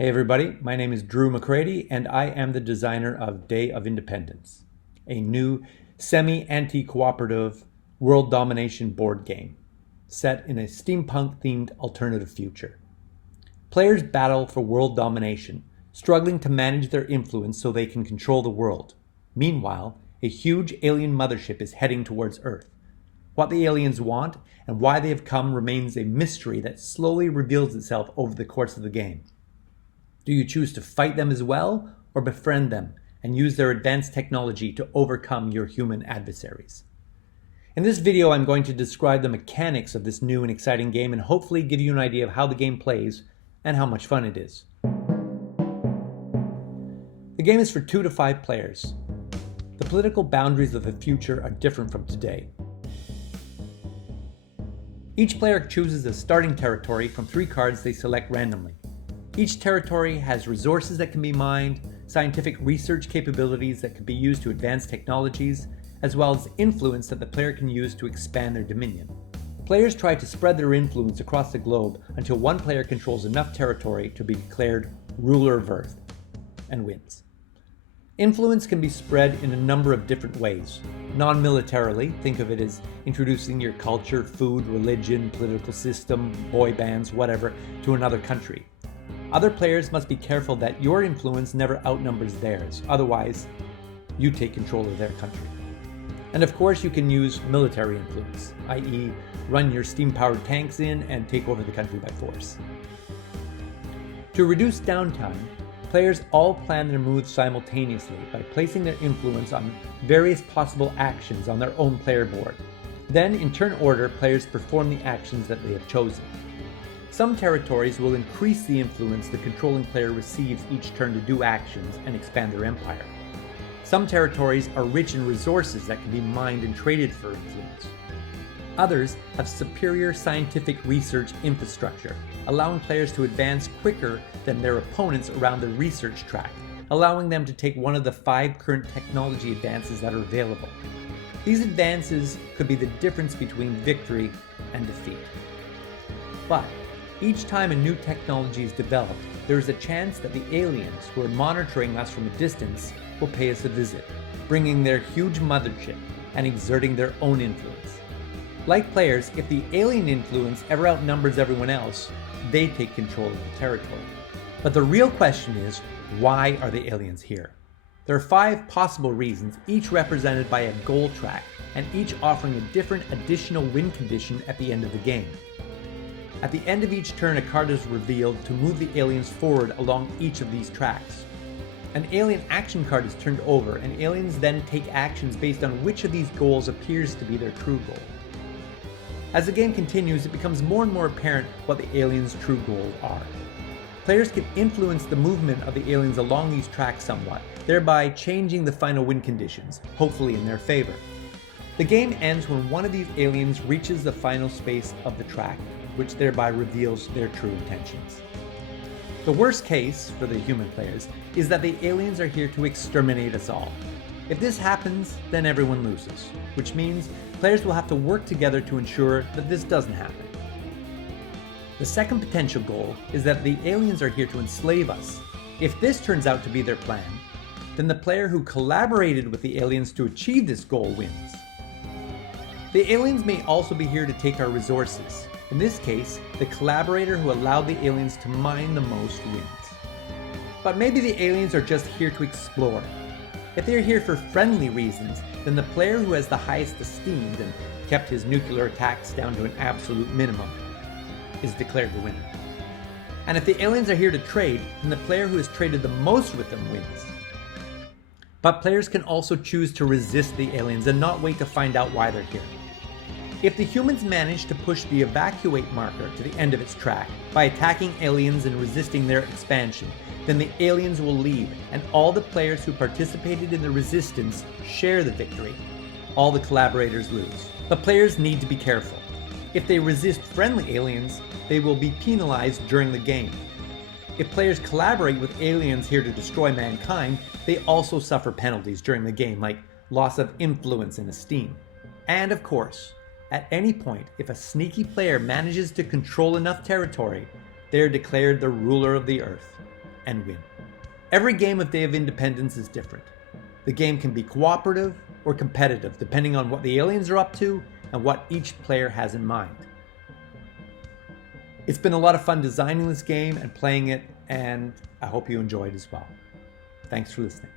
Hey everybody, my name is Drew McCreadie and I am the designer of Day of Independence, a new semi-anti-cooperative world domination board game set in a steampunk-themed alternative future. Players battle for world domination, struggling to manage their influence so they can control the world. Meanwhile, a huge alien mothership is heading towards Earth. What the aliens want and why they have come remains a mystery that slowly reveals itself over the course of the game. Do you choose to fight them as well, or befriend them and use their advanced technology to overcome your human adversaries? In this video, I'm going to describe the mechanics of this new and exciting game and hopefully give you an idea of how the game plays and how much fun it is. The game is for 2 to 5 players. The political boundaries of the future are different from today. Each player chooses a starting territory from 3 cards they select randomly. Each territory has resources that can be mined, scientific research capabilities that can be used to advance technologies, as well as influence that the player can use to expand their dominion. Players try to spread their influence across the globe until one player controls enough territory to be declared ruler of Earth and wins. Influence can be spread in a number of different ways. Non-militarily, think of it as introducing your culture, food, religion, political system, boy bands, whatever, to another country. Other players must be careful that your influence never outnumbers theirs, otherwise you take control of their country. And of course you can use military influence, i.e. run your steam-powered tanks in and take over the country by force. To reduce downtime, players all plan their moves simultaneously by placing their influence on various possible actions on their own player board. Then, in turn order, players perform the actions that they have chosen. Some territories will increase the influence the controlling player receives each turn to do actions and expand their empire. Some territories are rich in resources that can be mined and traded for influence. Others have superior scientific research infrastructure, allowing players to advance quicker than their opponents around the research track, allowing them to take one of the 5 current technology advances that are available. These advances could be the difference between victory and defeat. But each time a new technology is developed, there is a chance that the aliens who are monitoring us from a distance will pay us a visit, bringing their huge mothership and exerting their own influence. Like players, if the alien influence ever outnumbers everyone else, they take control of the territory. But the real question is, why are the aliens here? There are 5 possible reasons, each represented by a goal track, and each offering a different additional win condition at the end of the game. At the end of each turn, a card is revealed to move the aliens forward along each of these tracks. An alien action card is turned over, and aliens then take actions based on which of these goals appears to be their true goal. As the game continues, it becomes more and more apparent what the aliens' true goals are. Players can influence the movement of the aliens along these tracks somewhat, thereby changing the final win conditions, hopefully in their favor. The game ends when one of these aliens reaches the final space of the track, which thereby reveals their true intentions. The worst case for the human players is that the aliens are here to exterminate us all. If this happens, then everyone loses, which means players will have to work together to ensure that this doesn't happen. The second potential goal is that the aliens are here to enslave us. If this turns out to be their plan, then the player who collaborated with the aliens to achieve this goal wins. The aliens may also be here to take our resources. In this case, the collaborator who allowed the aliens to mine the most wins. But maybe the aliens are just here to explore. If they're here for friendly reasons, then the player who has the highest esteem and kept his nuclear attacks down to an absolute minimum is declared the winner. And if the aliens are here to trade, then the player who has traded the most with them wins. But players can also choose to resist the aliens and not wait to find out why they're here. If the humans manage to push the evacuate marker to the end of its track by attacking aliens and resisting their expansion, then the aliens will leave and all the players who participated in the resistance share the victory. All the collaborators lose. But players need to be careful. If they resist friendly aliens, they will be penalized during the game. If players collaborate with aliens here to destroy mankind, they also suffer penalties during the game, like loss of influence and esteem. And of course, at any point, if a sneaky player manages to control enough territory, they are declared the ruler of the earth. and win. Every game of Day of Independence is different. The game can be cooperative or competitive, depending on what the aliens are up to and what each player has in mind. It's been a lot of fun designing this game and playing it, and I hope you enjoyed as well. Thanks for listening.